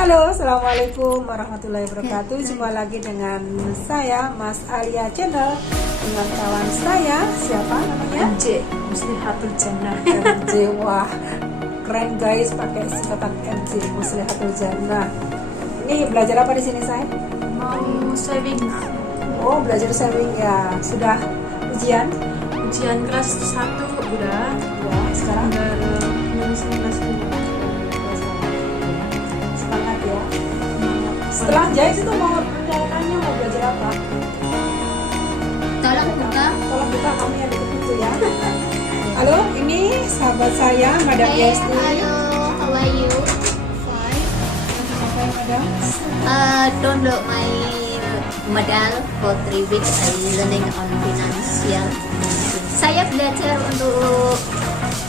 Halo, assalamualaikum warahmatullahi wabarakatuh. Jumpa lagi dengan saya, Mas Alia Channel, dengan kawan saya, siapa namanya? MJ, Muslihatul Jannah. MJ, wah keren guys, pakai singkatan MJ, Muslihatul Jannah. Ini belajar apa di sini saya? Mau saving. Oh, belajar saving ya. Sudah ujian? Ujian kelas 1 udah. Ya, sekarang Lulus kelas 2. semangat ya. Setelah jahit itu mau nanya mau belajar apa? Tolong buka. Tolong buka, kami ada di pintu ya. Halo, ini sahabat saya, Madam Hey, Yesti. hello, how are you? Fine. Apa ya, Madam? Download my medal for 3 weeks. I learning on financial. Saya belajar untuk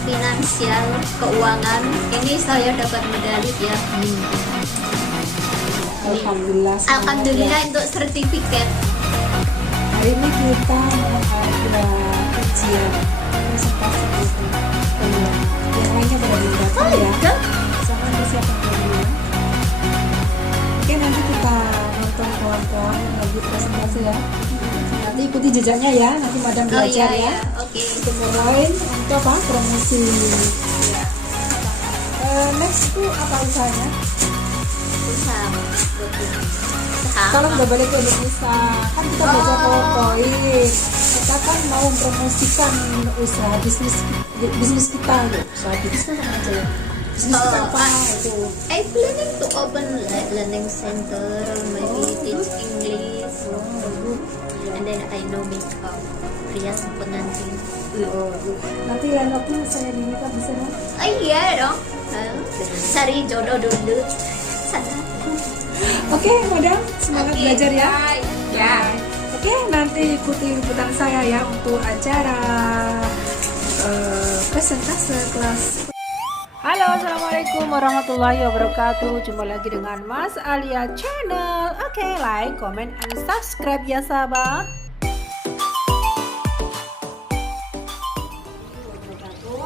finansial, keuangan. Ini saya dapat medali ya. Alhamdulillah. semangat Alhamdulillah ya. untuk sertifikat. Hari ini kita ada ujian presentasi itu. Yang lainnya pada datang ya. Iya. Sama disiapkan dulu ya. Oke, nanti kita nonton kawan-kawan yang lagi presentasi ya. Nanti ikuti jejaknya ya. Nanti Madam Oh belajar iya ya. ya, oke. Untuk mulai untuk apa? Promosi. Next tuh apa usahanya? Saham. Kalau udah balik ke Indonesia, kan kita belajar PowerPoint. Kita kan mau mempromosikan usaha bisnis kita loh. Usaha bisnis kan sama aja ya. Bisnis kita apa itu? I planning to open learning center, maybe teach English, and then I know makeup, rias nanti. Oh, nanti lain waktu saya diminta bisa dong. Oh iya dong. Cari jodoh dulu. Sana. Oke, Madam, semangat Oke, belajar ya. bye. Ya. Oke, nanti ikuti liputan saya ya untuk acara presentase kelas. Halo, assalamualaikum warahmatullahi wabarakatuh. Jumpa lagi dengan Mas Alia Channel. Oke, like, comment, and subscribe ya sahabat.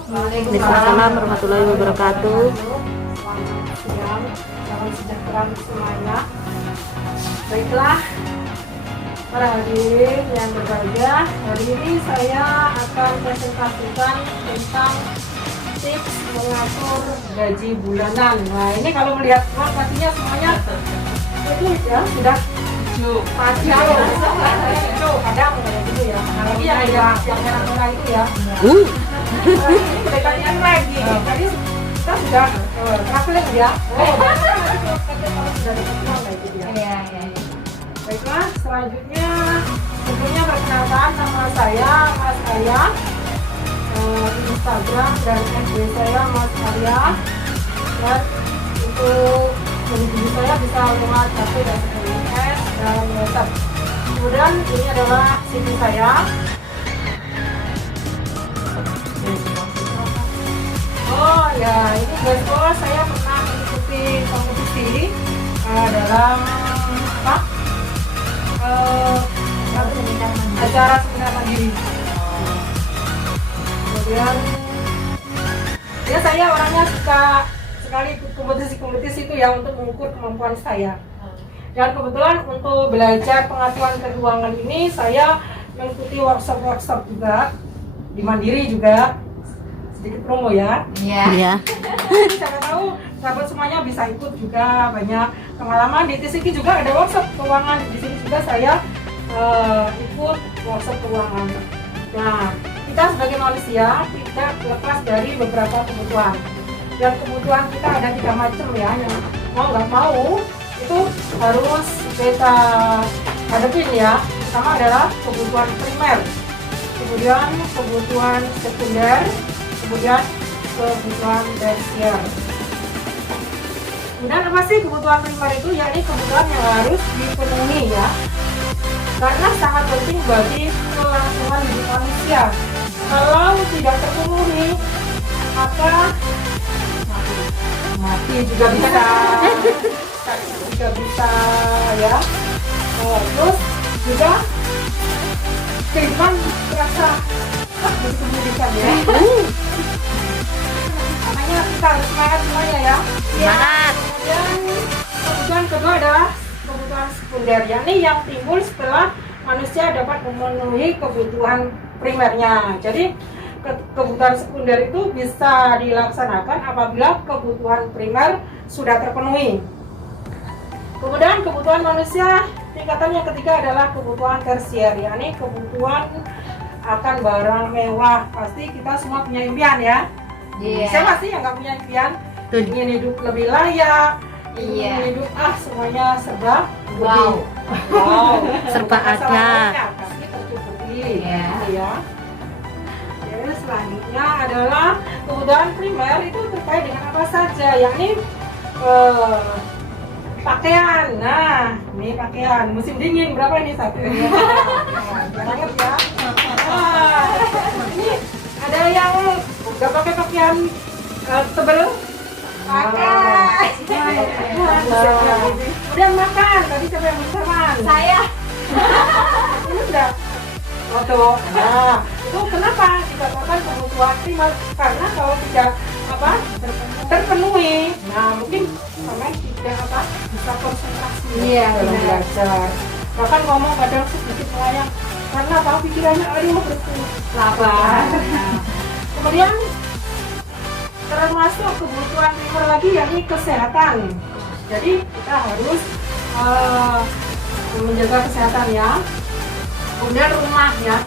Waalaikumsalam warahmatullahi wabarakatuh. Selamat siang, salam sejahtera untuk semuanya. Baiklah, para hadirin yang berbahagia, hari ini saya akan presentasikan tentang tips mengatur gaji bulanan. Nah, ini kalau melihat uang pastinya semuanya itu ya sudah pasti itu kadang gitu ya. Apalagi yang merah-merah itu ya. Ini dekatnya lagi. Tadi kita sudah traveling ya. Kalau sudah dapat uang kayak gitu ya. Iya. Baiklah, selanjutnya tentunya perkenalkan nama saya Mas Alia. Instagram dan FB saya Mas Alia. Dan untuk menghubungi saya bisa lewat HP dan SMS dan WhatsApp. Kemudian ini adalah CV saya. Oh ya, ini guys, saya pernah mengikuti kompetisi dalam apa? Acara seminar mandiri. Kemudian ya saya orangnya suka sekali ikut kompetisi itu ya untuk mengukur kemampuan saya. Dan kebetulan untuk belajar pengaturan keuangan ini saya mengikuti workshop juga di Mandiri juga. Sedikit promo ya. Iya. Siapa tahu sahabat semuanya bisa ikut juga, banyak pengalaman. Di TCK juga ada workshop keuangan. Di sini juga saya ikut workshop keuangan. Nah, kita sebagai manusia tidak lepas dari beberapa kebutuhan. Dan kebutuhan kita ada 3 macam ya, yang mau nggak mau itu harus kita hadapin ya. Pertama adalah kebutuhan primer, kemudian kebutuhan sekunder, kemudian kebutuhan tersier. Kemudian apa sih kebutuhan primer itu? Ya, ini kebutuhan yang harus dipenuhi ya, karena sangat penting bagi kelangsungan hidup manusia. Kalau tidak terpenuhi, maka mati juga bisa ya. Terus juga kehidupan terasa begitu menyedihkan ya. Makanya kita harus semangat semuanya ya. Semangat. Kemudian sekunder, yakni yang timbul setelah manusia dapat memenuhi kebutuhan primernya. Jadi kebutuhan sekunder itu bisa dilaksanakan apabila kebutuhan primer sudah terpenuhi. Kemudian kebutuhan manusia tingkatan yang ketiga adalah kebutuhan tersier, yakni kebutuhan akan barang mewah. Pasti kita semua punya impian ya. Siapa sih yang nggak punya impian? Ingin hidup lebih layak, ingin hidup semuanya serba Wow. Serba ada. Pasti tercukupi. Ya. Oke, selanjutnya adalah kebutuhan primer itu terkait dengan apa saja, yakni pakaian. Nah, ini pakaian musim dingin berapa ini satu? Banget ya. Ini ada yang nggak pakai pakaian tebel? Pakai. Kemudian makan. Tadi siapa yang makan? Saya. Ini udah. Foto. Nah, itu kenapa dikatakan kebutuhan primer? Karena kalau tidak terpenuhi, nah mungkin sampai tidak bisa konsentrasi dalam belajar. Bahkan ngomong kadang sedikit melayang karena pikirannya berkelapa. Kemudian termasuk kebutuhan primer lagi yakni kesehatan. Jadi kita harus menjaga kesehatan ya. Kemudian rumah ya,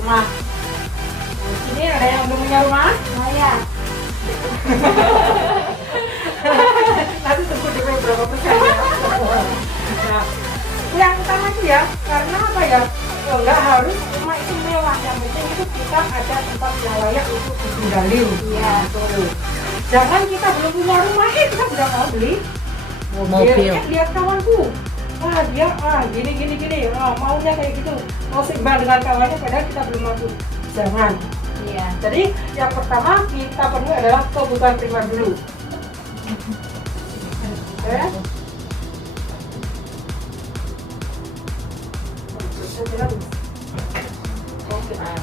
rumah. Nah, sini ada yang belum punya rumah? Saya. Nanti tunggu dulu berapa persen ya. Nah, yang utama itu ya, karena apa ya? Enggak harus rumah itu mewah, yang penting itu kita ada tempat yang layak untuk ditinggalin. Iya. Betul. Jangan kita belum punya rumah, kita sudah mau beli Mobil. Lihat kawanku, dia gini, maunya kayak gitu, mau seimbang dengan kawannya, padahal kita belum mampu. Jangan. Iya. Jadi yang pertama kita perlu adalah kebutuhan primer dulu. Oke.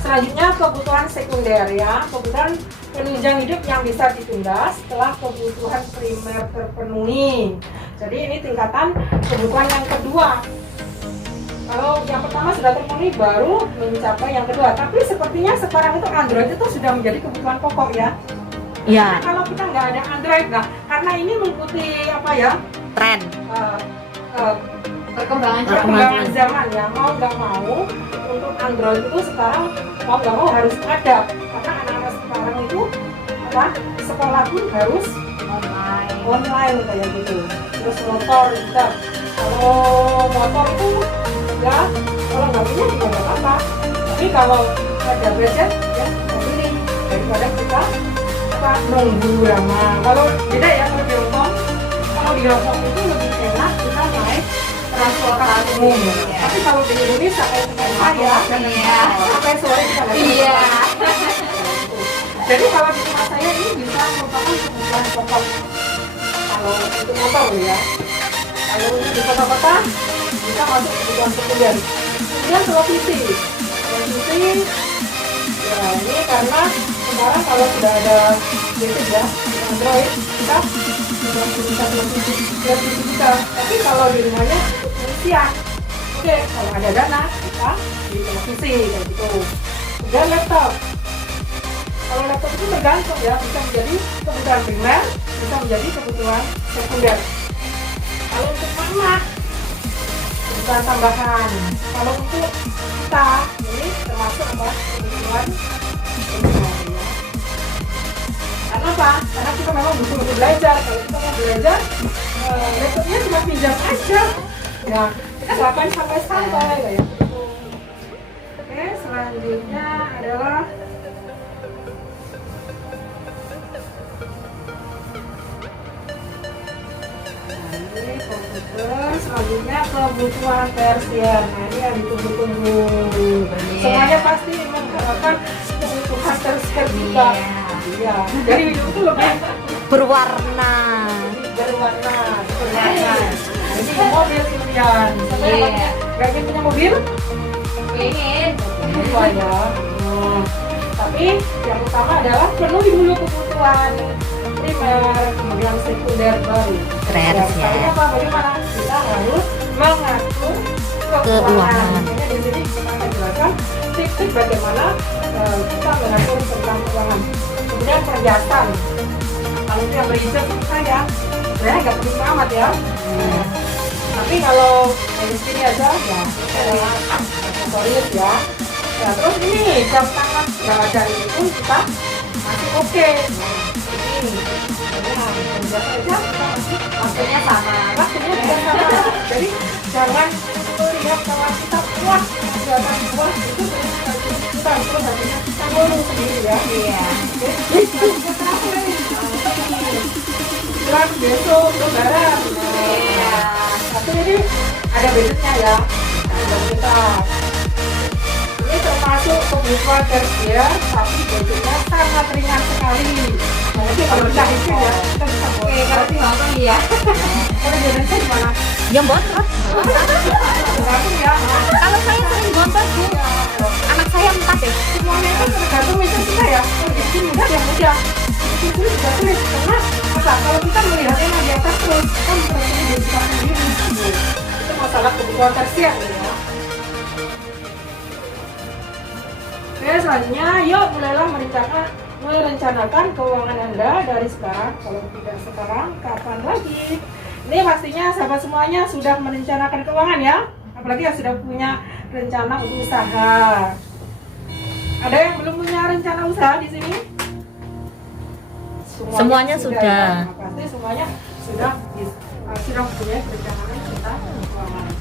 Selanjutnya kebutuhan sekunder ya, kebutuhan penunjang hidup yang bisa ditunda setelah kebutuhan primer terpenuhi. Jadi ini tingkatan kebutuhan yang kedua. Kalau yang pertama sudah terpenuhi baru mencapai yang kedua. Tapi sepertinya sekarang itu Android itu sudah menjadi kebutuhan pokok ya. Ya, Kalau kita nggak ada Android, karena ini mengikuti tren. Perkembangan zaman ya, mau nggak mau untuk Android itu sekarang mau nggak mau harus ada, karena anak-anak sekarang itu sekolah pun harus online kayak gitu. Terus motor juga, kalau motor itu ya kalau nggak punya juga nggak apa-apa, tapi kalau ada budget ya kita beli daripada kita nunggu lama. Kalau beda ya, kalau di Hongkong, itu lebih enak kita naik transportasi umum. Tapi kalau di Indonesia kayak saya sampai sore kita lagi. Jadi kalau di rumah saya ini bisa merupakan kebutuhan pokok. Kalau untuk motor ya. Kalau untuk di kota-kota bisa masuk kebutuhan sekunder. Kemudian televisi. Ya ini karena sekarang kalau sudah ada gadget ya, Android, kita bisa televisi kita. Tapi kalau di rumahnya siang, oke, kalau ada dana kita di televisi kayak gitu. Kemudian laptop. Kalau laptop itu tergantung ya, bisa menjadi kebutuhan primer, bisa menjadi kebutuhan sekunder. Kalau untuk mama, kebutuhan tambahan. Kalau untuk kita, ini termasuk kebutuhan primer ya. Karena apa? Karena kita memang butuh untuk belajar. Kalau kita mau belajar, laptopnya cuma pinjam aja. Ya, kita nggak akan santai-santai kayak gitu. Oke, selanjutnya adalah ini komputer. Selanjutnya kebutuhan tersier. Nah, ini yang ditunggu-tunggu. Semuanya pasti mengharapkan kebutuhan tersier juga. Iya, dari hidup itu lebih Berwarna. berwarna. Ini mobil pilihan. Gak ingin punya mobil? Pengen. Lupa ya. Tapi yang utama adalah penuhi dulu kebutuhan primer, kemudian sekunder baru. Keren ya. Apa? Bagaimana kita harus mengatur keuangan. Makanya di sini kita akan jelaskan tips-tips bagaimana kita mengatur tentang keuangan. Kemudian perhiasan. Kalau dia berhijab saya nggak penting amat ya. Tapi kalau dari sini aja ya, aksesoris ya. Ya terus ini jam tangan nggak ada ini pun kita masih oke. Ini, biasa aja Maksudnya sama. waktunya juga sama. Jadi jangan lihat kawan kita wah kelihatan wah itu kita harus hatinya kita ngomong sendiri ya. Iya. Bulan besok lebaran. Iya. Tapi ini ada budgetnya ya. Nah, kita ini termasuk kebutuhan tersier, tapi budgetnya sangat ringan sekali. Jadi kalau kita hitung ya, kita bisa Oke, kalau di Hong Kong iya. Kalau di Indonesia gimana? Ya bontot. Tergantung ya. Kalau saya sering bontot Bu. Anak saya 4 deh. Semuanya itu tergantung itu kita ya. Jadi mudah ya mudah. Itu juga sulit karena apa? Kalau kita melihatnya yang di atas terus kan seperti di kita sendiri. Itu masalah kebutuhan tersier ya. Oke, selanjutnya yuk mulailah merencanakan keuangan Anda dari sekarang. Kalau tidak sekarang, kapan lagi? Ini pastinya sahabat semuanya sudah merencanakan keuangan ya. Apalagi yang sudah punya rencana untuk usaha. Ada yang belum punya rencana usaha di sini? Semuanya sudah. Ya. Nah, pasti semuanya sudah punya perencanaan tentang keuangan.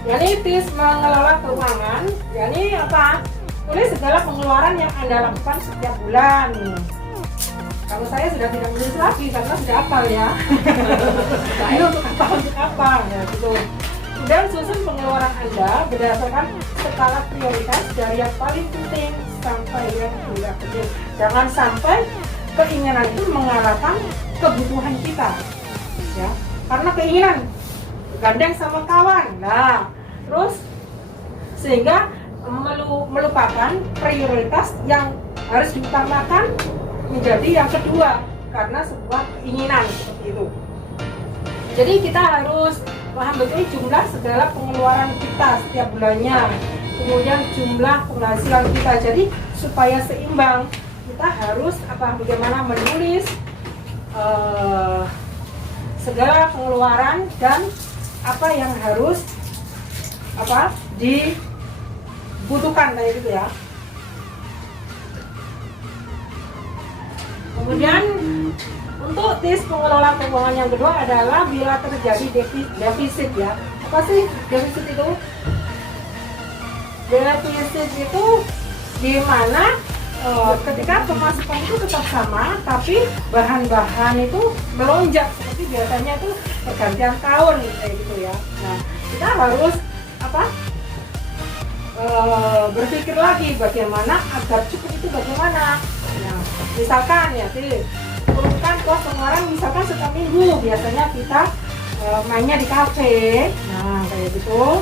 Jadi tips mengelola keuangan, jadi apa? Tulis segala pengeluaran yang Anda lakukan setiap bulan. Kalau saya sudah tidak menulis lagi karena sudah hafal ya. Ini untuk apa? Ya, gitu. Kemudian susun pengeluaran Anda berdasarkan skala prioritas dari yang paling penting sampai yang tidak penting. Jangan sampai keinginan itu mengalahkan kebutuhan kita. Ya, karena keinginan gandeng sama kawan. Nah, terus sehingga melupakan prioritas yang harus diutamakan menjadi yang kedua karena sebuah keinginan seperti itu. Jadi kita harus paham betul jumlah segala pengeluaran kita setiap bulannya, kemudian jumlah penghasilan kita. Jadi supaya seimbang kita harus bagaimana menulis segala pengeluaran dan apa yang harus dibutuhkan kayak gitu ya. Kemudian untuk tips pengelola keuangan yang kedua adalah bila terjadi defisit ya. Apa sih defisit itu? Defisit itu di mana ketika pemasukan itu tetap sama tapi bahan-bahan itu melonjak seperti biasanya itu pergantian tahun kayak gitu ya. Nah, kita harus berpikir lagi bagaimana agar cukup itu bagaimana. Nah, misalkan ya turunkan kos pengeluaran misalkan setiap minggu biasanya kita mainnya di kafe. Nah, kayak gitu.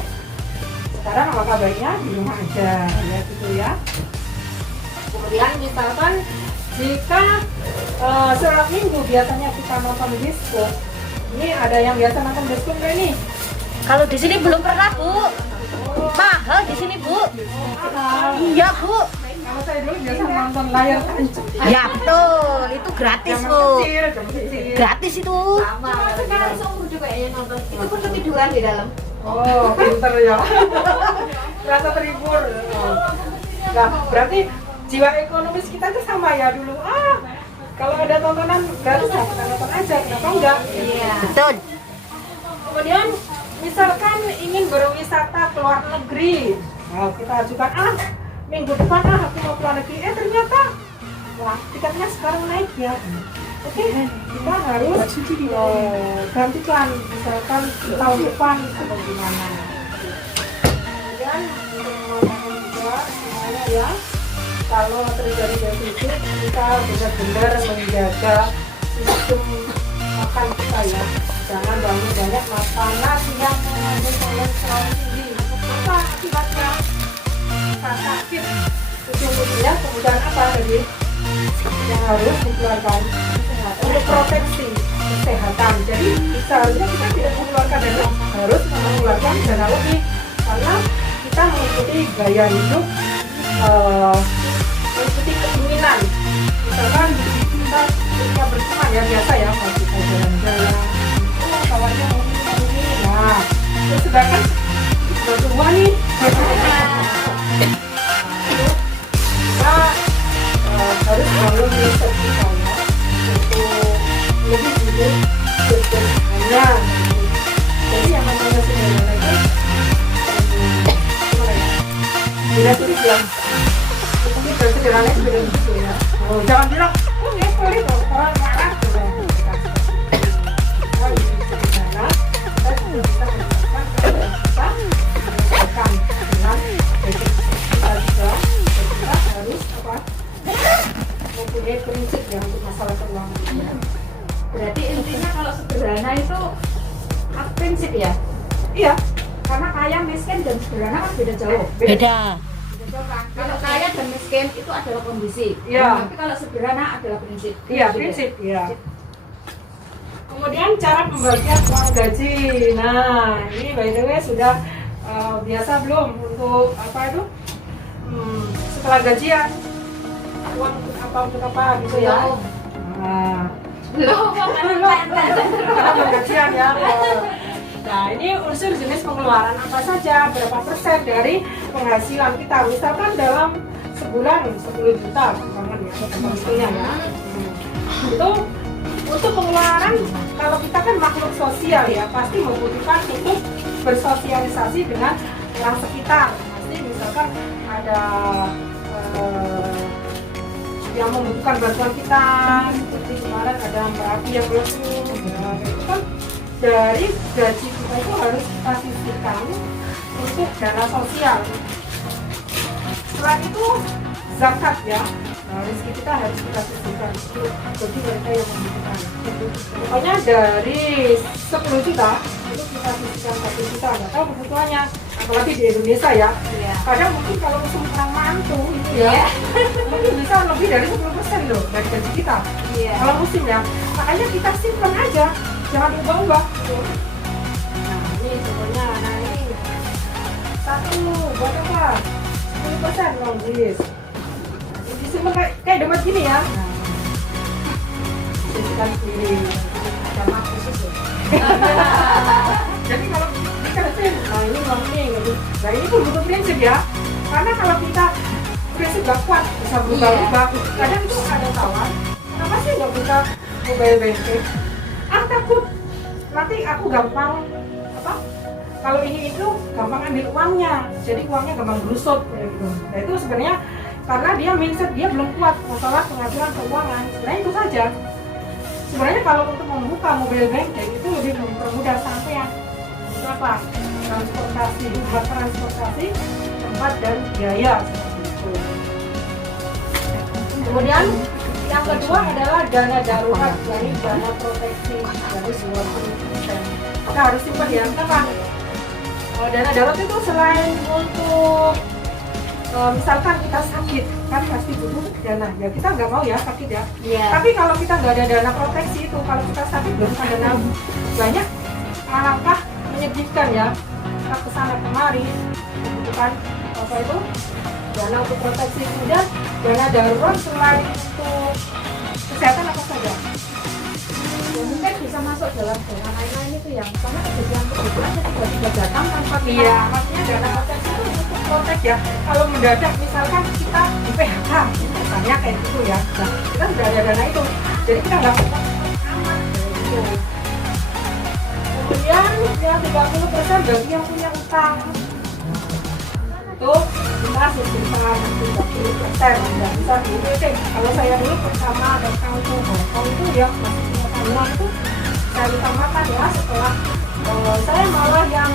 Sekarang alangkah baiknya di rumah aja ya gitu ya. Kemudian misalkan jika setiap minggu biasanya kita nonton bioskop, ini ada yang biasa nonton bioskop nggak nih? Kalau di sini belum pernah Bu. Mahal di sini Bu. Iya Bu. Kalau saya dulu biasa nonton layar tancap. Ya betul, itu gratis Bu. Jam kecil. Gratis itu. Sama. Sekarang seumur juga ya nonton. Itu pun ketiduran di dalam. Oh, pinter ya. Rasa terhibur. Nah, berarti jiwa ekonomis kita itu sama ya dulu. Kalau ada tontonan gratis ya kita nonton aja, kenapa enggak? Iya. Betul. Kemudian misalkan ingin berwisata ke luar negeri, nah, kita ajukan minggu depan aku mau ke luar negeri, ternyata wah tiketnya sekarang naik ya. Oke, kita harus gantikan misalkan tahun depan atau gimana. Kemudian untuk juga semuanya ya, kalau terjadi defisit kita benar-benar menjaga sistem makan kita ya. Jangan banyak makanan yang mengandung kolesterol tinggi. Apa akibatnya? Kita sakit ujung-ujungnya kemudian apa tadi yang harus dikeluarkan untuk proteksi kesehatan. Jadi seharusnya kita tidak mengeluarkan memang harus mengeluarkan dana lebih karena kita mengikuti gaya hidup, mengikuti keinginan. Misalkan kita ketika berteman ya biasa ya, kalau kita jalan-jalan, kawannya mau ini, nah terus sedangkan berdua nih, kita harus selalu riset kita ya, untuk lebih dulu sederhana. Jadi yang namanya sederhana itu tidak sulit ya. Mungkin dari sederhana itu beda gitu ya. Oh, jangan bilang, oh ya sulit loh, orang marah juga. Kita lebih sederhana, kita juga bisa melakukan kita melakukan dengan basic kita juga. Kita harus apa? Mempunyai prinsip ya untuk masalah keuangan. Berarti intinya kalau sederhana itu prinsip ya? Iya, Karena kaya, miskin, dan sederhana kan beda jauh. Beda. Beda jauh kan? Kalau kaya dan miskin itu adalah kondisi. Iya. Tapi kalau sederhana adalah prinsip. iya prinsip, iya. Kemudian cara pembagian uang gaji. Nah, ini by the way sudah biasa belum untuk apa itu? Setelah gajian uang untuk apa gitu ya? Belum. Nah, Belum. karena gajian ya. Nah, ini unsur jenis pengeluaran apa saja, berapa persen dari penghasilan kita. Misalkan dalam sebulan 10 juta, misalkan ya, contohnya ya. Itu untuk pengeluaran, kalau kita kan makhluk sosial ya, pasti membutuhkan untuk bersosialisasi dengan orang sekitar. Pasti misalkan ada yang membutuhkan bantuan kita, seperti kemarin ada Merapi yang belum, ya, itu kan dari gaji kita itu harus kita sisihkan untuk dana sosial. Selain itu zakat ya, nah, rezeki kita harus kita sisihkan bagi mereka yang membutuhkan. Pokoknya dari 10 juta itu kita sisihkan 1 juta, nggak tahu kebutuhannya, apalagi di Indonesia ya. Kadang mungkin kalau musim orang mantu itu ya, mungkin bisa lebih dari 10% loh dari gaji kita. Kalau musim ya, makanya kita simpan aja, jangan ubah-ubah. Nah ini contohnya, nah ini satu buat apa? 10% logis. Disimpan kayak dompet gini ya. Nah, simpan sendiri, sama khusus loh. Jadi kalau dikasih, nah ini ngomongin gitu. Nah ini pun butuh prinsip ya. Karena kalau kita prinsip gak kuat, bisa berubah-ubah. Kadang itu ada kawan, kenapa sih gak buka mobile banking? Takut nanti aku gampang apa? Kalau ini itu gampang ambil uangnya, jadi uangnya gampang berusut kayak gitu. Nah itu sebenarnya karena dia mindset dia belum kuat masalah pengaturan keuangan. Sebenarnya itu saja. Sebenarnya kalau untuk membuka mobile banking itu lebih mempermudah sampean. Untuk apa? Transportasi, buat transportasi, tempat dan biaya seperti itu. Kemudian yang kedua adalah dana darurat, dari dana proteksi dari 20%. Kita harus simpan ya, kenapa? Dana darurat itu selain untuk misalkan kita sakit, kan pasti butuh dana. Ya kita nggak mau ya sakit ya. Tapi kalau kita nggak ada dana proteksi itu, kalau kita sakit belum ada dana banyak, alangkah menyedihkan ya. Kita kesana kemari membutuhkan apa itu? Dana untuk proteksi. Kemudian dana darurat selain untuk kesehatan apa saja? Ya, mungkin bisa masuk dalam dana lain-lain itu yang sama kebutuhan aja tiba-tiba datang tanpa kita. Iya, maksudnya dana proteksi itu untuk protek ya. Kalau mendadak misalkan kita di PHK, misalnya kayak gitu ya. Nah, kita sudah ada dana itu, jadi kita nggak perlu aman gitu. Kemudian yang 30% bagi yang punya utang. Itu kita sisihkan 30%, nggak bisa dihitung. Kalau saya dulu pertama ada kampung Hongkong itu ya masih punya tanggungan itu saya utamakan ya. Setelah saya malah yang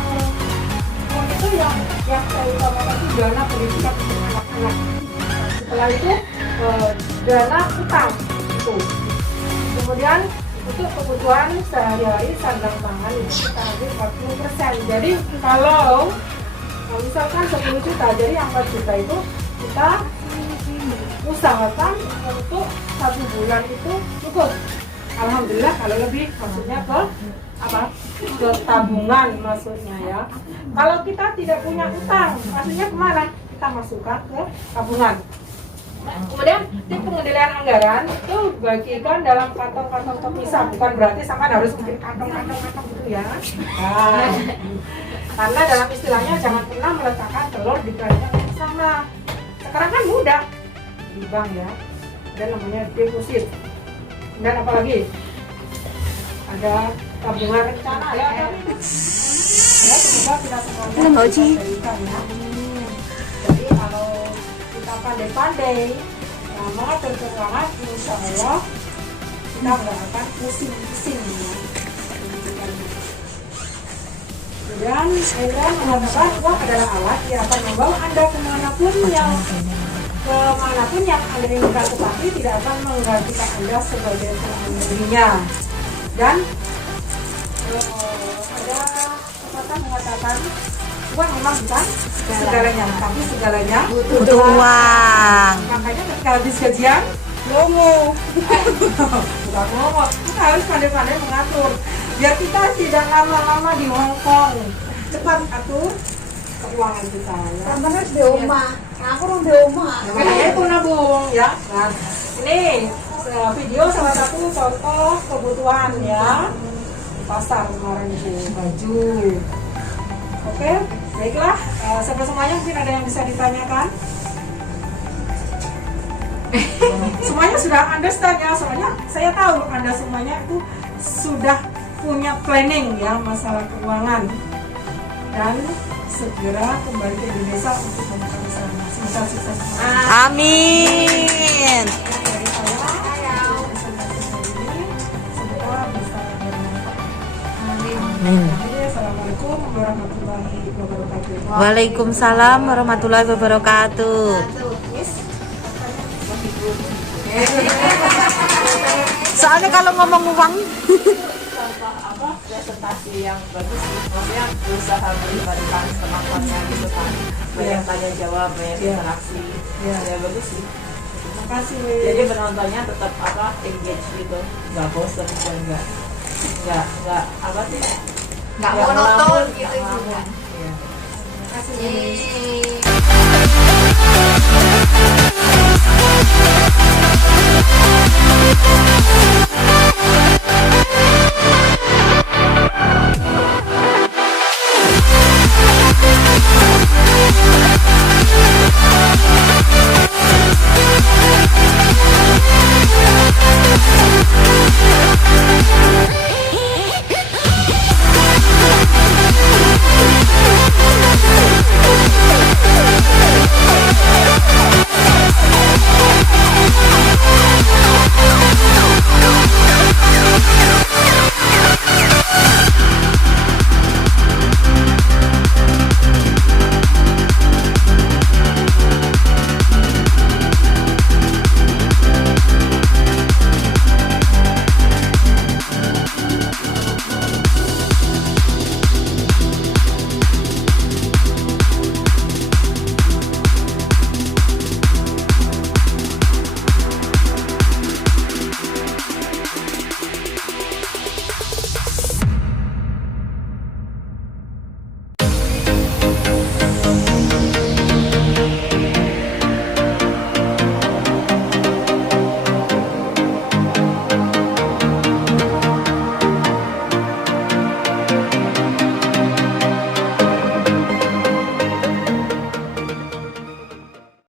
itu yang saya utamakan itu dana pendidikan untuk anak-anak. Setelah itu dana utang itu. Kemudian untuk kebutuhan sehari-hari sandang pangan itu kita ambil 40%. Jadi kalau misalkan 10 juta, jadi yang 4 juta itu kita usahakan untuk 1 bulan itu cukup. Alhamdulillah kalau lebih maksudnya ke apa? Ke tabungan maksudnya ya. Kalau kita tidak punya utang, maksudnya kemana? Kita masukkan ke tabungan. Kemudian tip pengendalian anggaran itu bagikan dalam kantong-kantong terpisah, bukan berarti sama harus bikin kantong-kantong gitu ya. Nah, karena dalam istilahnya jangan pernah meletakkan telur di keranjang yang sama. Sekarang kan mudah di bank ya, ada namanya deposit. Dan apalagi ada tabungan rencana ya. Ya semoga kita semuanya bisa berikan ya. Jadi kalau kita pandai-pandai mengatur keuangan, insya Allah kita nggak akan pusing-pusing ya. Kemudian saya mengatakan uang adalah alat yang akan membawa Anda kemanapun yang Anda inginkan, tetapi tidak akan menggantikan Anda sebagai pengemudi-nya. Dan ada pepatah mengatakan uang memang bukan segalanya, tapi segalanya Butuh uang. makanya ketika habis gajian lomo bukan lomo, kita harus pandai-pandai mengatur biar kita tidak lama-lama di Hongkong. Cepat atur keuangan kita ya. Karena di rumah, aku orang di rumah. Makanya itu nabung ya. Nah, ini video salah satu contoh kebutuhan ya di pasar kemarin itu baju. Oke, baiklah. Sampai semuanya mungkin ada yang bisa ditanyakan. Semuanya sudah understand ya, soalnya saya tahu Anda semuanya itu sudah punya planning ya masalah keuangan dan segera kembali ke Indonesia untuk membuka usaha. Sukses. Amin. Dari saya, ini semoga bisa bermanfaat. Amin. Assalamualaikum warahmatullahi wabarakatuh. Waalaikumsalam warahmatullahi wabarakatuh. Soalnya kalau ngomong uang, presentasi yang bagus sih, maksudnya berusaha melibatkan teman-temannya gitu kan, banyak tanya jawab, banyak interaksi, ya bagus sih. Terima kasih. Jadi penontonnya tetap engage gitu, nggak bosan dan nggak apa sih, Nggak monoton ngelamun, gitu nggak juga. ngelamun. Iya. Terima kasih. Yeay.